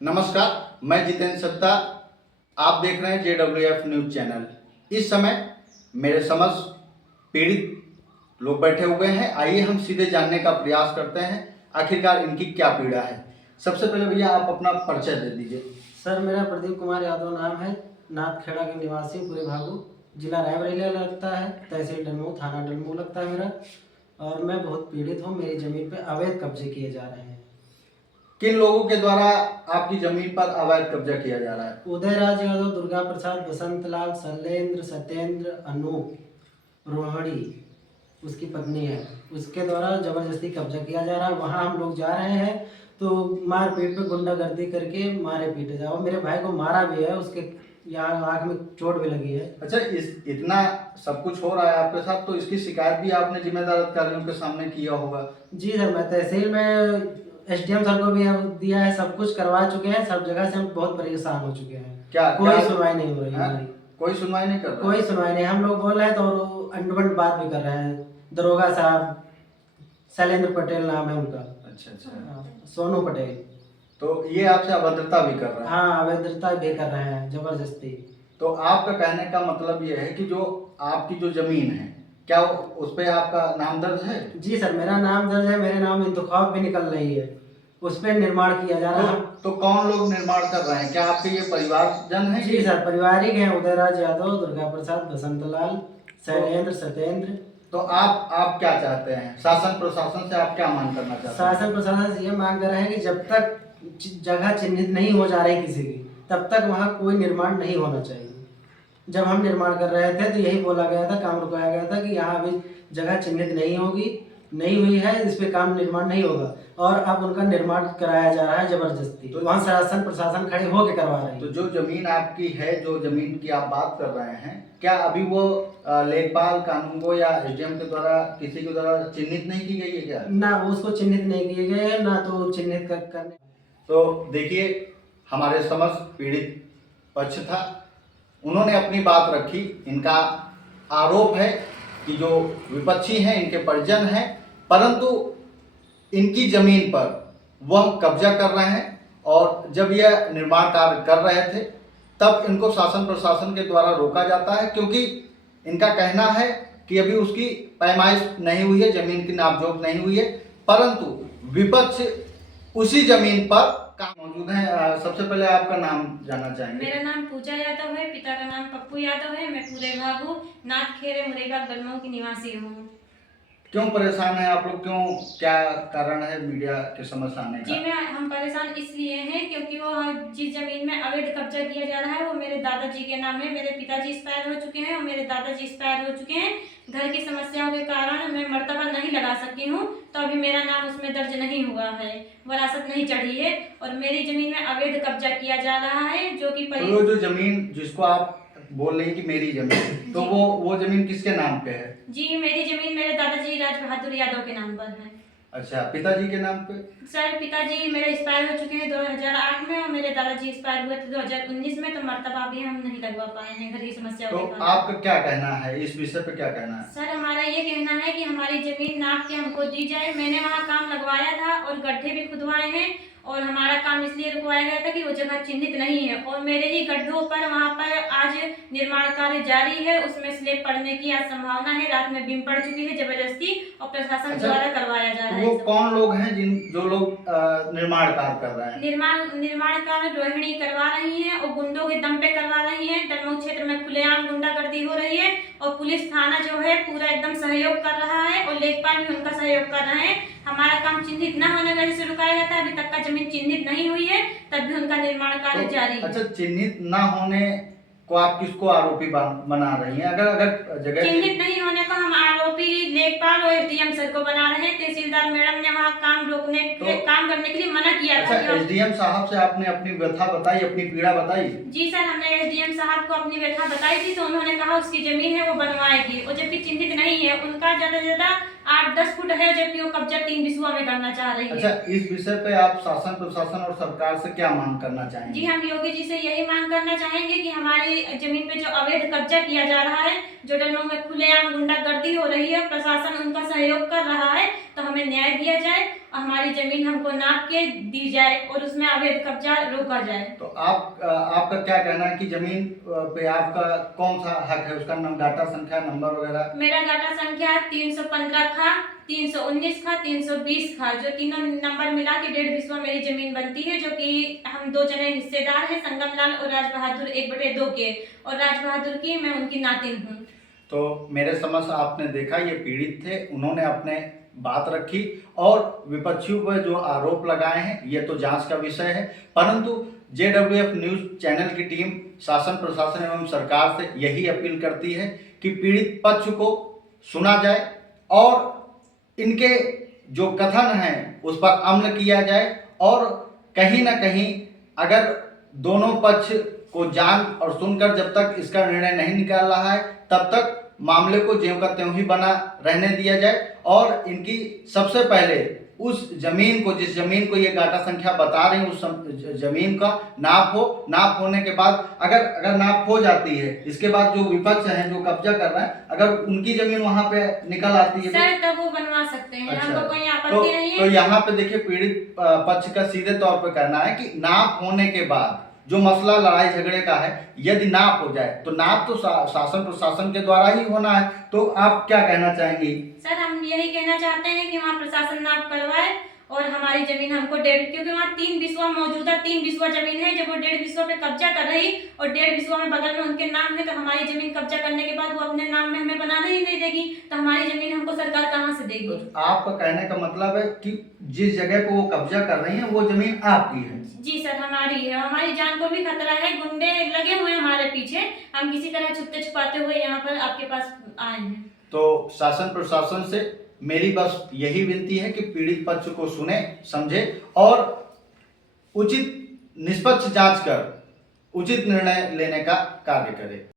नमस्कार, मैं जितेंद्र सत्ता। आप देख रहे हैं JWF न्यूज चैनल। इस समय मेरे समक्ष पीड़ित लोग बैठे हुए हैं। आइए हम सीधे जानने का प्रयास करते हैं आखिरकार इनकी क्या पीड़ा है। सबसे पहले भैया आप अपना परिचय दे दीजिए। सर, मेरा प्रदीप कुमार यादव नाम है। नाथखेड़ा के निवासी, पूरे भागू, जिला रायबरेली लगता है, तहसील डलमऊ, थाना डलमऊ लगता है मेरा। और मैं बहुत पीड़ित हूँ। मेरी ज़मीन पे अवैध कब्जे किए जा रहे हैं। किन लोगों के द्वारा आपकी जमीन पर अवैध कब्जा किया जा रहा है? उदयराज यादव, दुर्गा प्रसाद, बसंतलाल, शैलेंद्र, सत्येंद्र, अनूप, रोहिणी उसकी पत्नी है, उसके द्वारा ज़बरदस्ती कब्जा किया जा रहा है। वहाँ हम लोग जा रहे हैं तो मारपीट पे गुंडागर्दी करके मारे पीटे जाओ। मेरे भाई को मारा भी है, उसके यहाँ आँख में चोट भी लगी है। अच्छा, इतना सब कुछ हो रहा है आपके साथ, तो इसकी शिकायत भी आपने जिम्मेदार अधिकारियों के सामने किया होगा? जी सर, मैं तहसील में SDM सर को भी दिया है, सब कुछ करवा चुके हैं। सब जगह से हम बहुत परेशान हो चुके हैं। क्या कोई सुनवाई नहीं हो रही हाँ? हमारी। कोई सुनवाई नहीं कर रहा? कोई सुनवाई नहीं। हम लोग बोल रहे हैं तो अंडवंड बात भी कर रहे हैं। दरोगा साहब, शैलेंद्र पटेल नाम है उनका। अच्छा अच्छा। हाँ, सोनू पटेल। तो ये आपसे अभद्रता भी कर रहा है? हाँ, अभद्रता भी कर रहे हैं, जबरदस्ती। तो आपका कहने का मतलब ये है कि जो आपकी जो जमीन है, क्या उस पे आपका नाम दर्ज है? जी सर, मेरा नाम दर्ज है। मेरे नाम इंतखाब भी निकल रही है, उस पर निर्माण किया जा रहा है। तो कौन लोग निर्माण कर रहे हैं? क्या आपके ये परिवारजन है? जी सर, पारिवारिक हैं। उदयराज यादव, दुर्गा प्रसाद, बसंतलाल, शैलेंद्र, सत्येंद्र। तो आप क्या चाहते हैं? शासन प्रशासन से आप क्या मांग करना चाहते हैं? शासन प्रशासन से ये मांग कर रहे हैं कि जब तक जगह चिन्हित नहीं हो जा रही किसी की, तब तक वहाँ कोई निर्माण नहीं होना चाहिए। जब हम निर्माण कर रहे थे तो यही बोला गया था, काम रुकाया गया था कि यहाँ अभी जगह चिन्हित नहीं होगी, नहीं हुई है, इस पे काम निर्माण नहीं होगा। और अब उनका निर्माण कराया जा रहा है जबरदस्ती। तो वहाँ शासन प्रशासन खड़े होकर करवा रहे हैं। तो जो जमीन आपकी है, जो जमीन की आप बात कर रहे हैं, क्या अभी वो लेखपाल, कानूनगो या SDM के द्वारा किसी के द्वारा चिन्हित नहीं की गई है क्या? ना उसको चिन्हित नहीं किए गए हैं, ना तो चिन्हित करने। तो देखिए, हमारे समक्ष पीड़ित पक्ष था, उन्होंने अपनी बात रखी। इनका आरोप है कि जो विपक्षी हैं इनके परिजन हैं, परंतु इनकी जमीन पर वह कब्जा कर रहे हैं। और जब यह निर्माण कार्य कर रहे थे तब इनको शासन प्रशासन के द्वारा रोका जाता है, क्योंकि इनका कहना है कि अभी उसकी पैमाइश नहीं हुई है, जमीन की नापजोख नहीं हुई है। परंतु विपक्ष उसी जमीन पर मौजूद है। सबसे पहले आपका नाम जानना चाहेंगे? मेरा नाम पूजा यादव है, पिता का नाम पप्पू यादव है। मैं पूरे भागू, नाथखेड़े, मुरेगा, दलमऊ की निवासी हूँ। क्यों परेशान है आप लोग? क्यों, क्या कारण है मीडिया के समक्ष आने का? जी, हम परेशान इसलिए हैं क्योंकि वो जिस जमीन में अवैध कब्जा किया जा रहा है वो मेरे दादाजी के नाम है। मेरे पिताजी एक्सपायर हो चुके हैं और मेरे दादाजी एक्सपायर हो चुके हैं। घर की समस्याओं के कारण मैं मर्तबा नहीं लगा सकी हूँ, तो अभी मेरा नाम उसमें दर्ज नहीं हुआ है, वरासत नहीं चढ़ी है। और मेरी जमीन में अवैध कब्जा किया जा रहा है, जो कि तो जो जमीन जिसको आप बोल रही हैं कि मेरी जमीन, तो वो जमीन किसके नाम पे है? जी, मेरी जमीन मेरे दादाजी राज बहादुर यादव के नाम पर है। अच्छा, पिताजी के नाम पे? सर, पिताजी मेरे एक्सपायर हो चुके हैं 2008 में, और मेरे दादाजी एक्सपायर हुए थे 2019 में। तो मर्तबा भी हम नहीं लगवा पाए हैं घर की समस्या तो के कारण। आपका क्या कहना है इस विषय पे? क्या कहना है? सर, हमारा ये कहना है कि हमारी जमीन नाप के हमको दी जाए। मैंने वहाँ काम लगवाया था और गड्ढे भी खुदवाए हैं, और हमारा काम इसलिए रुकवाया गया था कि वो जगह चिन्हित नहीं है। और मेरे ही गड्ढों पर वहाँ पर आज निर्माण कार्य जारी है, उसमें स्लेब पड़ने की आज संभावना है। रात में बीम पड़ चुकी है जबरदस्ती, और प्रशासन द्वारा करवाया जा रहा है। वो कौन लोग हैं जो लोग निर्माण कार्य कर रहे हैं? निर्माण कार्य रोहिणी करवा रही है और गुंडों के दम पे करवा रही है। डलमऊ क्षेत्र में खुलेआम गुंडागर्दी हो रही है, और पुलिस थाना जो है पूरा एकदम सहयोग कर रहा है, और लेखपाल भी उनका सहयोग कर रहे हैं। हमारा काम चिन्हित न होने की वजह से रुकाया जाता है। अभी तक का जमीन चिन्हित नहीं हुई है, तब भी उनका निर्माण कार्य जारी है। अच्छा, चिन्हित न होने को आप किसको आरोपी बना रही हैं? अगर जगह चिन्हित नहीं होने को हम आरोपी लेखपाल और SDM सर को बना रहे हैं। तहसीलदार मैडम ने वहाँ काम करने के लिए मना किया था। अच्छा, SDM साहब से आपने अपनी व्यथा बताई, अपनी पीड़ा बताई? जी सर, हमने SDM साहब को अपनी व्यथा बताई थी, तो उन्होंने कहा उसकी जमीन है वो बनवाएगी, और जबकि चिन्हित नहीं है। उनका ज्यादा से ज्यादा 8-10 फुट है, जबकि वो कब्जा 3 बिस्वा में करना चाह रही है। अच्छा, इस विषय पे आप शासन प्रशासन और सरकार से क्या मांग करना चाहेंगे? जी, हम योगी जी से यही मांग करना चाहेंगे कि हमारी जमीन पे जो अवैध कब्जा किया जा रहा है, जो डलमऊ में खुलेआम गुंडागर्दी हो रही है, प्रशासन उनका सहयोग कर रहा है, तो हमें न्याय दिया जाए। हमारी जमीन हमको नाप के दी जाए और उसमें अवैध कब्जा रोका जाए। तो आपका क्या कहना है कि जमीन पे आपका कौन सा हक है, उसका नाम, डाटा संख्या, नंबर वगैरह? मेरा गाटा संख्या 315 खा, 319 खा, 320 खा, जो तीनों नंबर मिला के 1.5 बिस्वा मेरी जमीन बनती है, जो कि हम 2 जने हिस्सेदार हैं, संगम लाल और राज बहादुर 1/2 के, और राज बहादुर की मैं उनकी नातिन हूँ। तो मेरे समझ आपने देखा, ये पीड़ित थे, उन्होंने अपने बात रखी और विपक्षियों पर जो आरोप लगाए हैं ये तो जांच का विषय है, परंतु JWF न्यूज चैनल की टीम शासन प्रशासन एवं सरकार से यही अपील करती है कि पीड़ित पक्ष को सुना जाए और इनके जो कथन हैं उस पर अमल किया जाए, और कहीं ना कहीं अगर दोनों पक्ष को जान और सुनकर जब तक इसका निर्णय नहीं निकाल रहा है तब तक मामले को ज्यों का त्यों ही बना रहने दिया जाए, और इनकी सबसे पहले उस जमीन को, जिस जमीन को ये गाटा संख्या बता रही है, उस जमीन का नाप हो, नाप होने के बाद अगर नाप हो जाती है, इसके बाद जो विपक्ष है जो कब्जा कर रहा है, अगर उनकी जमीन वहां पे निकल आती है सर तब वो बनवा सकते हैं। अच्छा, हमको कोई आपत्ति नहीं है। तो यहाँ पे देखिए पीड़ित पक्ष का सीधे तौर पे कहना है कि नाप होने के बाद जो मसला लड़ाई झगड़े का है, यदि नाप हो जाए तो नाप तो शासन प्रशासन के द्वारा ही होना है। तो आप क्या कहना चाहेंगी? सर हम यही कहना चाहते हैं कि वहाँ प्रशासन नाप करवाए और हमारी जमीन हमको 1.5, क्योंकि वहाँ 3 बिस्वा मौजूदा 3 बिस्वा जमीन है, जब वो 1.5 बिस्वा पे कब्जा कर रही और 1.5 बिस्वा में बगल में उनके नाम है, तो हमारी जमीन कब्जा करने के बाद वो अपने नाम में हमें बनाने ही नहीं देगी, तो हमारी जमीन हमको सरकार कहाँ से देगी? तो आपका कहने का मतलब है कि जिस जगह को वो कब्जा कर रही है वो जमीन आपकी है? जी सर हमारी है, हमारी जान को भी खतरा है, गुंडे लगे हुए हैं हमारे पीछे, हम किसी तरह छुपते छुपाते हुए यहाँ पर आपके पास आए हैं। तो शासन प्रशासन से मेरी बस यही विनती है कि पीड़ित पक्ष को सुने, समझे और उचित निष्पक्ष जांच कर उचित निर्णय लेने का कार्य करे।